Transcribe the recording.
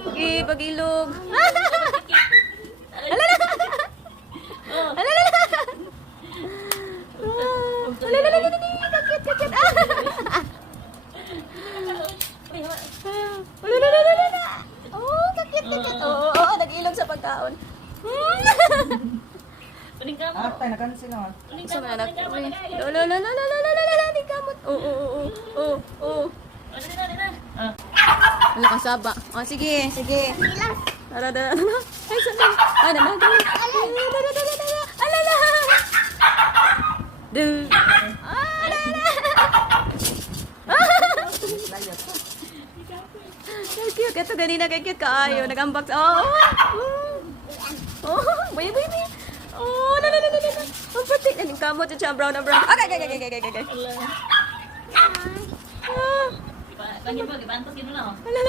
Pag-ilog. Alala! Alala! Alala! Kakit, kakit. Alala! Oh, kakit, kakit. Oo, nag-ilog sa pagkaon. Kuning ka mo. Ate, nakansin ako. Kuning Gusto ka mo mo. na Kuning ka mo. Lala, di kamot. Oo. Dali na. Wala kang saba. Oh, sige. Tara. Ay, sandali. Dala. Alala. Ay, cute. Ito ganina kay cute kaayo. Nag-unbox. Baby. Oh, no. Ang putik. Ang kamot siya, brown. Okay. Ala. Ah. Kanyo ba? Gibantos gino na oh. Alala.